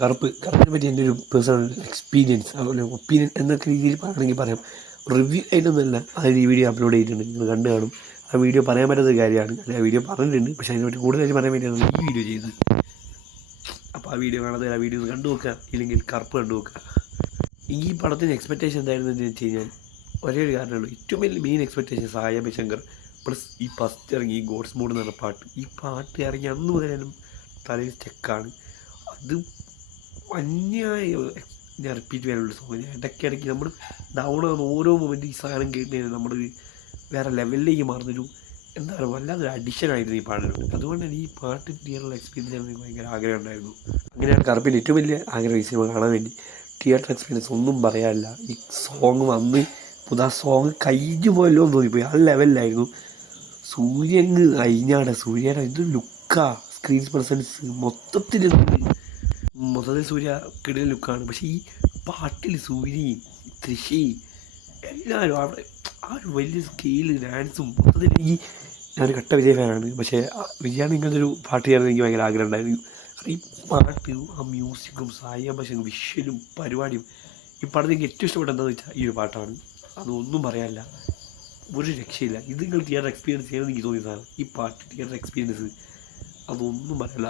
കറുപ്പിനെ പറ്റി എൻ്റെ ഒരു പേഴ്സണൽ എക്സ്പീരിയൻസ് അതുപോലെ ഒപ്പീനിയൻ എന്നൊക്കെ രീതിയിൽ പറയുകയാണെങ്കിൽ പറയാം. റിവ്യൂ ആയിട്ടൊന്നുമല്ല, അതിൽ ഈ വീഡിയോ അപ്ലോഡ് ചെയ്തിട്ടുണ്ട്, നിങ്ങൾ കണ്ടു കാണും. ആ വീഡിയോ പറയാൻ പറ്റാത്ത കാര്യമാണ്, അല്ലെങ്കിൽ ആ വീഡിയോ പറഞ്ഞിട്ടുണ്ട്, പക്ഷേ അതിനെപ്പറ്റി കൂടുതലായിട്ട് പറയാൻ വേണ്ടിയാണ് ഈ വീഡിയോ ചെയ്തത്. അപ്പോൾ ആ വീഡിയോ കാണാതെ ആ വീഡിയോ ഒന്ന് കണ്ടു നോക്കുക, ഇല്ലെങ്കിൽ കറുപ്പ് കണ്ടു നോക്കുക. ഈ പടത്തിൻ്റെ എക്സ്പെക്റ്റേഷൻ എന്തായിരുന്നു എന്ന് വെച്ച് കഴിഞ്ഞാൽ ഒരേ ഒരു കാരണമുള്ളൂ. ഏറ്റവും വലിയ main expectation Sai Abhyankar plus ഈ ഫസ്റ്റ് ഇറങ്ങി ഈ ഗോഡ്സ് മോഡ് എന്ന് പറഞ്ഞ പാട്ട്. ഈ പാട്ട് ഇറങ്ങി അന്ന് മുതലും തലയിൽ സ്റ്റെക്കാണ്. അത് അന്യായ ഞാൻ റിപ്പീറ്റ് ചെയ്യാനുള്ള സോങ്. ഇടയ്ക്കിടയ്ക്ക് നമ്മൾ ഡൗൺ ആകുന്ന ഓരോ മൊമെൻറ്റ് ഈ സാധനം കേട്ട് കഴിഞ്ഞാൽ നമ്മൾ വേറെ ലെവലിലേക്ക് മാറുന്നൊരു എന്താ പറയുക വല്ലാതൊരു അഡിക്ഷനായിരുന്നു ഈ പാട്ടിനോട്. അതുകൊണ്ട് തന്നെ ഈ പാട്ട് തിയേറ്ററിൽ എക്സ്പീരിയൻസ് ചെയ്യാൻ എനിക്ക് ഭയങ്കര ആഗ്രഹം ഉണ്ടായിരുന്നു. അങ്ങനെയാണ് കറുപ്പിൻ്റെ ഏറ്റവും വലിയ ആഗ്രഹം ഈ സിനിമ കാണാൻ വേണ്ടി. തിയേറ്റർ എക്സ്പീരിയൻസ് ഒന്നും പറയാനില്ല. ഈ സോങ് വന്ന് പുതിയ സോങ് കഴിഞ്ഞു പോയല്ലോ എന്ന് തോന്നിപ്പോയി. ആ ലെവലിലായിരുന്നു. സൂര്യന് അയിഞ്ഞാടെ സൂര്യയുടെ ഇതൊരു ലുക്കാ, സ്ക്രീൻ പ്രസൻസ് മൊത്തത്തിൽ സൂര്യ കിടിലൻ ലുക്കാണ്. പക്ഷേ ഈ പാട്ടിൽ സൂര്യയും തൃശയും എല്ലാവരും അവിടെ ആ ഒരു വലിയ സ്കെയില് ഡാൻസും മൊത്തത്തിൽ എനിക്ക് ഞാനൊരു കട്ട വിജയ ഫാനാണ്. പക്ഷേ വിജയാണ് ഇങ്ങനത്തെ ഒരു പാട്ട് ചെയ്യാൻ എനിക്ക് ഭയങ്കര ആഗ്രഹം ഉണ്ടായിരുന്നു. കാരണം ഈ പാട്ട് ആ മ്യൂസിക്കും സായി അഭ്യങ്കറും വിഷ്വലും പരിപാടിയും ഈ പാട്ട് എനിക്ക് ഏറ്റവും ഇഷ്ടപ്പെട്ട എന്താണെന്ന് വെച്ചാൽ ഈ ഒരു പാട്ടാണ്. അതൊന്നും പറയാനില്ല, ഒരു രക്ഷയില്ല. ഇത് നിങ്ങൾ തിയേറ്റർ എക്സ്പീരിയൻസ് ചെയ്യണമെന്ന് എനിക്ക് തോന്നിയതാണ്. ഈ പാട്ട് തിയേറ്റർ എക്സ്പീരിയൻസ് അതൊന്നും പറയില്ല.